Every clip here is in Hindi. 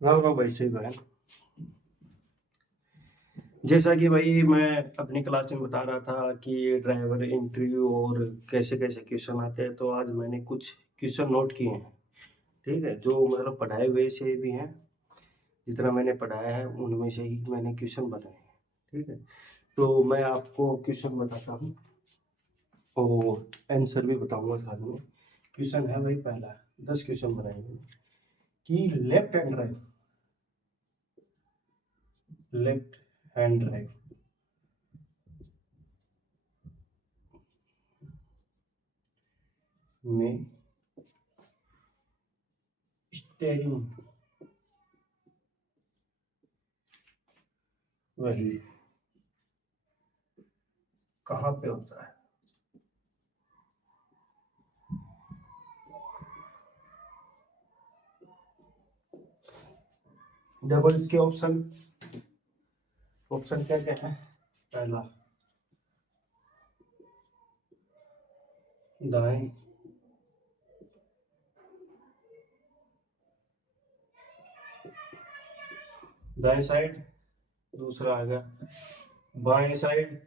राम राम भाई, सही बहन। जैसा कि भाई मैं अपनी क्लास में बता रहा था कि ड्राइवर इंटरव्यू और कैसे कैसे क्वेश्चन आते हैं, तो आज मैंने कुछ क्वेश्चन नोट किए हैं। ठीक है, जो मतलब पढ़ाए हुए से भी हैं। जितना मैंने पढ़ाया है उनमें से ही मैंने क्वेश्चन बनाए हैं। ठीक है, तो मैं आपको क्वेश्चन बताता हूँ और आंसर भी बताऊंगा साथ में। क्वेश्चन है भाई पहला, 10 क्वेश्चन बनाए मैंने कि लेफ्ट हैंड ड्राइव में स्टेयरिंग वही कहाँ पे होता है? डबल इसके ऑप्शन ऑप्शन क्या क्या है? पहला दाएं, दाएं साइड। दूसरा आ गया बाएं साइड।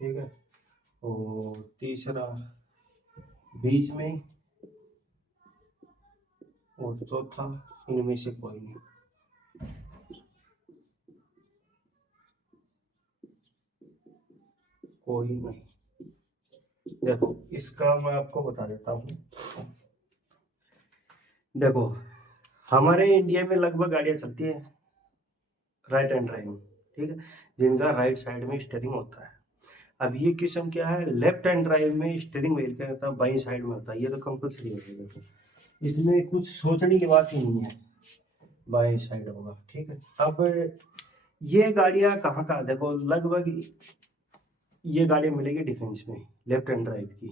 ठीक है, और तीसरा बीच में, और चौथा इनमें से कोई नहीं। कोई नहीं। देखो, इसका मैं आपको बता देता हूँ। देखो, हमारे इंडिया में लगभग गाड़ियाँ चलती है राइट हैंड ड्राइव में। ठीक है, जिनका राइट साइड में स्टीयरिंग होता है। अब ये क्वेश्चन क्या है, लेफ्ट हैंड ड्राइव में स्टीयरिंग व्हील क्या होता है? बाई साइड में होता है। ये तो कंपल्सरी है, देखो इसमें कुछ सोचने की बात ही नहीं है, बाई साइड होगा। ठीक है, अब ये गाड़ियां कहाँ कहाँ, देखो लगभग ये गाड़ियां मिलेगी डिफेंस में, लेफ्ट हैंड ड्राइव की।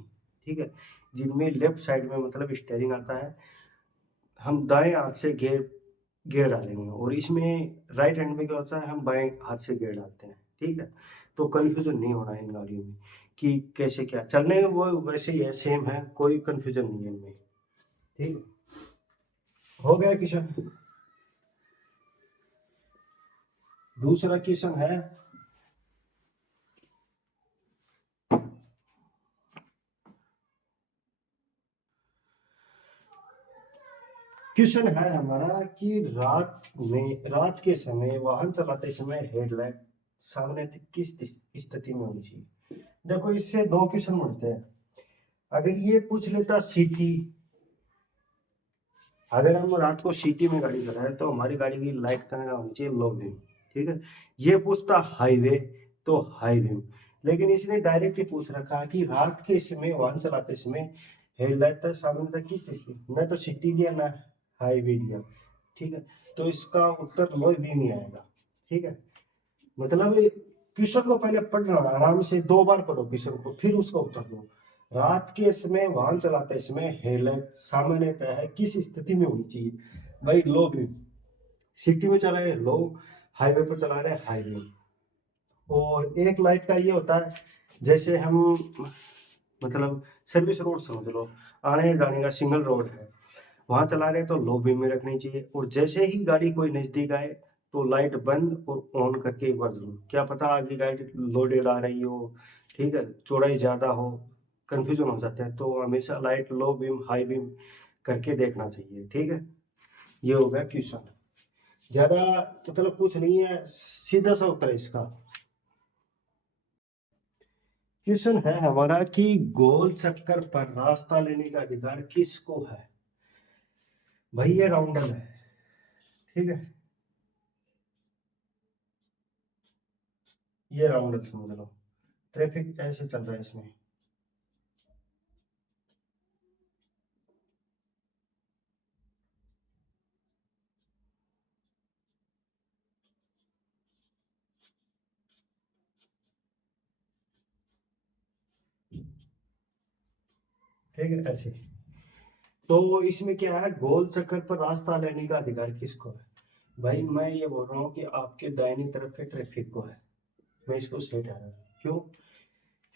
ठीक है, जिनमें लेफ्ट साइड में मतलब स्टीयरिंग आता है। हम दाएं हाथ से गियर गियर डालेंगे, और इसमें राइट हैंड में क्या होता है, हम बाएं हाथ से गियर डालते हैं। ठीक है, तो कन्फ्यूजन नहीं होना है इन गाड़ियों में कि कैसे क्या चलने में, वो वैसे ही है, सेम है, कोई कन्फ्यूजन नहीं है इनमें। ठीक है, हो गया क्वेश्चन। दूसरा क्वेश्चन है, क्वेश्चन है हमारा कि रात के समय वाहन चलाते समय हेडलाइट सामने से किस स्थिति में होनी चाहिए? देखो, इससे दो क्वेश्चन बनते हैं। अगर ये पूछ लेता सिटी, अगर हम रात को सिटी में गाड़ी चलाए तो हमारी गाड़ी की लाइट कहाँ होनी चाहिए? Low beam. ठीक है, ये पूछता हाईवे तो हाई बीम। लेकिन इसने डायरेक्ट ही पूछ रखा है कि रात के समय वाहन चलाते समय हेडलाइट तक सामने तक किस चीज की, न तो सिटी दिया ना हाईवे दिया। ठीक है, तो इसका उत्तर लो बीम ही आएगा। ठीक है, मतलब क्वेश्चन को पहले पढ़ना, आराम से 2 बार पढ़ो क्वेश्चन को, फिर उसका उत्तर दो। रात के समय वाहन चलाते समय हेडलाइट सामान्यतः है किस स्थिति में होनी चाहिए? भाई लो भी। सिटी में चला रहे लो, हाईवे पर चला रहे हाईवे। और एक लाइट का ये होता है, जैसे हम मतलब सर्विस रोड समझ लो, आने जाने का सिंगल रोड है, वहां चला रहे तो लो बीम में रखनी चाहिए। और जैसे ही गाड़ी कोई नजदीक आए तो लाइट बंद और ऑन करके एक बार जरूर, क्या पता आगे गाड़ी लोडेड आ रही हो, ठीक है, चौड़ाई ज्यादा हो, कंफ्यूजन हो जाता है, तो हमेशा light low beam high beam करके देखना चाहिए। ठीक है, ये हो गया क्वेश्चन। ज्यादा मतलब कुछ नहीं है, सीधा सा उत्तर है इसका। क्वेश्चन है हमारा कि गोल चक्कर पर रास्ता लेने का अधिकार किसको है? भाई ये राउंडल है। ठीक है, ये राउंडल समझ लो, ट्रैफिक ऐसे चल रहा है इसमें। ठीक है, ऐसे। तो इसमें क्या है, गोल चक्कर पर रास्ता लेने का अधिकार किसको है? भाई मैं ये बोल रहा हूँ कि आपके दाहिनी तरफ के ट्रैफिक को है। मैं इसको सही ठहरा रहा हूँ, क्यों?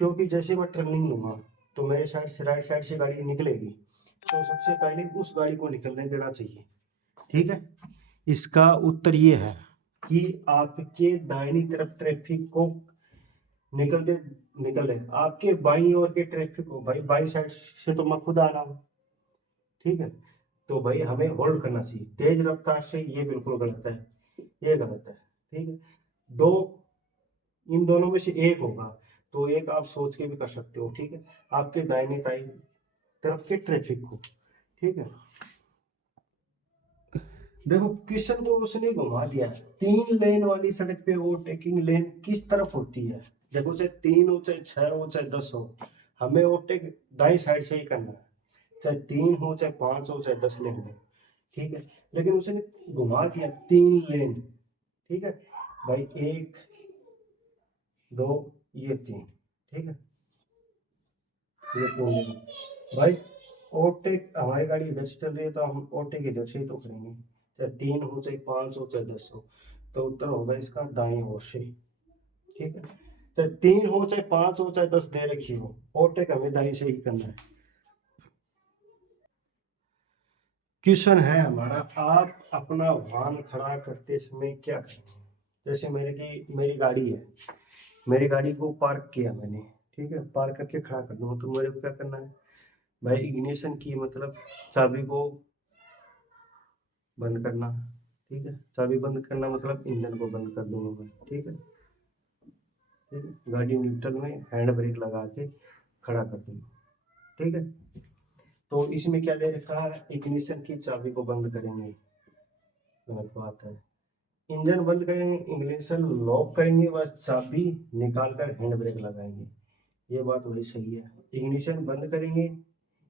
क्योंकि जैसे मैं टर्निंग लूंगा तो मेरे साइड से राइट साइड से गाड़ी निकलेगी, तो सबसे पहले उस गाड़ी को निकलने देना चाहिए। ठीक है, इसका उत्तर ये है कि आपके दाहिनी तरफ ट्रैफिक को निकलते निकले, आपके बाईं ओर के ट्रैफिक को, भाई बाईं साइड से तो मैं खुद आ रहा हूँ, ठीक है, तो भाई हमें होल्ड करना चाहिए। तेज रफ्तार से ये बिल्कुल गलत है, ये गलत है। ठीक है, दो, इन दोनों में से एक होगा, तो एक आप सोच के भी कर सकते हो। ठीक है, आपके दाहिने दाई तरफ के ट्रैफिक को। ठीक है, देखो क्वेश्चन को उसने घुमा दिया। 3 लेन वाली सड़क पे ओवरटेकिंग लेन किस तरफ होती है? देखो चाहे 3 हो, चाहे 6 हो, चाहे 10 हो, हमें ओवरटेक दाई साइड से ही करना है। चाहे 3 हो, चाहे 5 हो, चाहे 10 लेन हो। ठीक है, लेकिन उसने घुमा दिया 3 लेन। ठीक है भाई, 1 2 ये 3। ठीक है, ये 3 लेन भाई। ओवरटेक हमारी गाड़ी इधर से चल रही है तो हम ओवरटेक इधर से ही तो करेंगे, चाहे 3 हो, चाहे 5 हो, चाहे 10 हो। तो उत्तर होगा इसका दाएं ओर से। ठीक है, चाहे 3 हो, चाहे 5 हो, चाहे 10 दे रखी हो, ओवरटेक हमें दाएं से ही करना है। क्वेश्चन है हमारा, आप अपना वाहन खड़ा करते समय क्या करेंगे? जैसे मेरी गाड़ी है, मेरी गाड़ी को पार्क किया मैंने, ठीक है, पार्क करके खड़ा कर दूंगा, तो मेरे को क्या करना है भाई? इग्निशन की मतलब चाबी को बंद करना। ठीक है, चाबी बंद करना मतलब इंजन को बंद कर दूंगा मैं। ठीक है, ठीक है, गाड़ी न्यूट्रल में हैंड ब्रेक लगा के खड़ा कर दूंगा। ठीक है, तो इसमें क्या दे रखा है? इग्निशन की चाबी को बंद करेंगे, गलत बात है। इंजन बंद करेंगे, इग्निशन लॉक करेंगे, बस चाबी निकाल कर हैंड ब्रेक लगाएंगे, ये बात वही सही है। इग्निशन बंद करेंगे,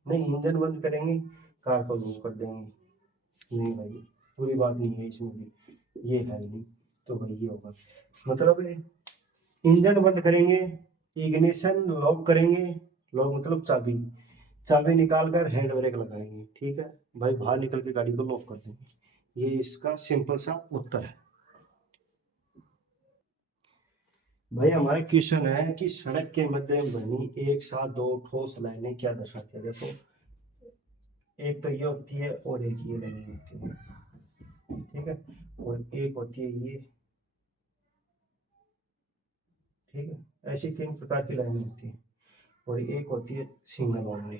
नहीं इंजन बंद करेंगे, कार को लॉक कर देंगे। नहीं भाई, पूरी बात नहीं है इसमें भी, ये है ही नहीं, तो भाई ये होगा मतलब इंजन बंद करेंगे, इग्निशन लॉक करेंगे, लॉक मतलब चाबी, चाबी निकाल कर हैंड ब्रेक लगाएंगे। ठीक है भाई, बाहर निकल के गाड़ी को लॉक कर देंगे, ये इसका सिंपल सा उत्तर है। भाई हमारा क्वेश्चन है कि सड़क के मध्य में बनी एक साथ दो ठोस लाइनें क्या दर्शाती है? देखो, एक तो ये होती है और एक ये लाइन होती है। ठीक है, और एक होती है ये। ठीक है, ऐसी 3 प्रकार की लाइनें होती है, और एक होती है सिंगल ओनली।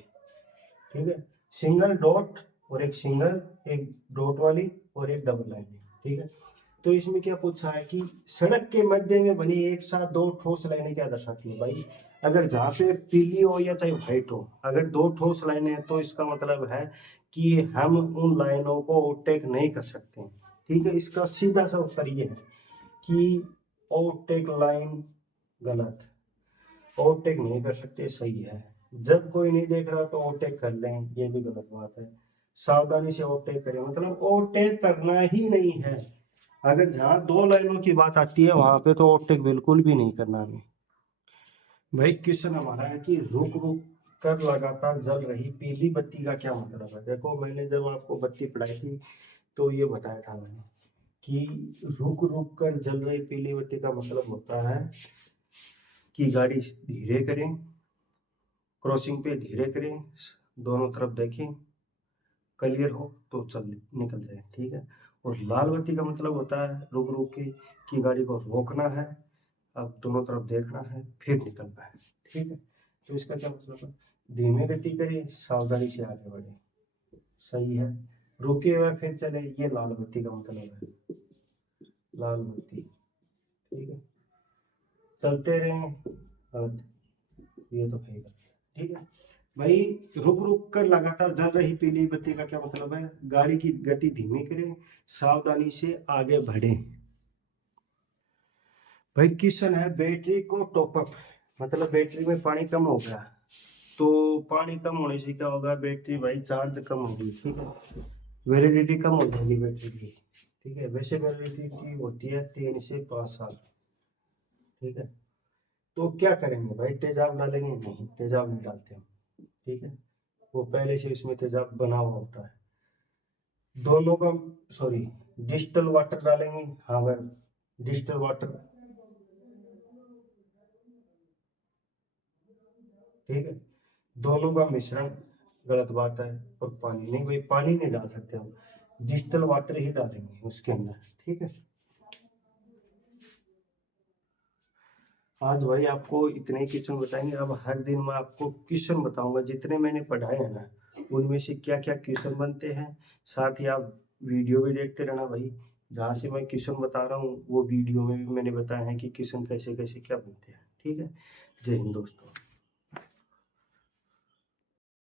ठीक है, सिंगल डॉट, और एक सिंगल, एक डॉट वाली और एक डबल लाइन। ठीक है, तो इसमें क्या पूछा है कि सड़क के मध्य में बनी एक साथ दो ठोस लाइनें क्या दर्शाती है? भाई अगर जहाँ पे पीली हो या चाहे व्हाइट हो, अगर दो ठोस लाइनें हैं तो इसका मतलब है कि हम उन लाइनों को ओवरटेक नहीं कर सकते। ठीक है, इसका सीधा सा उत्तर ये है कि ओवरटेक लाइन गलत, ओवरटेक नहीं कर सकते, सही है। जब कोई नहीं देख रहा तो ओवरटेक कर लें, ये भी गलत बात है। सावधानी से ओवरटेक करें, मतलब ओवरटेक करना ही नहीं है। अगर जहाँ 2 लाइनों की बात आती है वहां पे तो ओवरटेक बिल्कुल भी नहीं करना हमें। भाई क्वेश्चन हमारा है कि रुक रुक कर लगातार जल रही पीली बत्ती का क्या मतलब है? देखो मैंने जब आपको बत्ती पढ़ाई थी तो ये बताया था मैंने कि रुक रुक कर जल रही पीली बत्ती का मतलब होता है कि गाड़ी धीरे करें, क्रॉसिंग पे धीरे करें, दोनों तरफ देखें, क्लियर हो तो चल निकल जाए। ठीक है, और लाल बत्ती का मतलब होता है रुक रुक के कि गाड़ी को रोकना है, अब दोनों तरफ देखना है फिर निकलना है। ठीक है, तो इसका क्या मतलब है? धीमे गति करें, सावधानी से आगे बढ़े, सही है। रुके हुए फिर चले, ये लाल बत्ती का मतलब है, लाल बत्ती। ठीक है, चलते रहें, गलत, ये तो है गलत। ठीक है भाई, रुक रुक कर लगातार जल रही पीली बत्ती का क्या मतलब है? गाड़ी की गति धीमी करें, सावधानी से आगे बढ़े। भाई क्वेश्चन है, बैटरी को टॉपअप, मतलब बैटरी में पानी कम हो गया, तो पानी कम होने से क्या होगा? बैटरी भाई चार्ज कम होगी। ठीक है, वैलिडिटी कम हो जाएगी बैटरी की। ठीक है, वैसे वैलिडिटी होती है 3 से 5 साल। ठीक है, तो क्या करेंगे भाई? तेजाब डालेंगे? नहीं, तेजाब नहीं डालते हम। ठीक है, वो पहले से इसमें तेजाब बना हुआ होता है। दोनों का, सॉरी, डिस्टल वाटर डालेंगे, हाँ भाई, डिस्टल वाटर। ठीक है, दोनों का मिश्रण गलत बात है। और पानी नहीं भाई, पानी नहीं डाल सकते हम, डिस्टिल वाटर ही डालेंगे उसके अंदर, ठीक है। आज भाई आपको इतने ही क्वेश्चन बताएंगे। अब हर दिन मैं आपको क्वेश्चन बताऊंगा जितने मैंने पढ़ाए हैं ना, उनमें से क्या क्या क्वेश्चन बनते हैं। साथ ही आप वीडियो भी देखते रहना भाई, जहाँ से मैं क्वेश्चन बता रहा हूँ वो वीडियो में भी मैंने बताया है कि क्वेश्चन कैसे कैसे क्या बनते हैं, ठीक है। जय हिंद दोस्तों।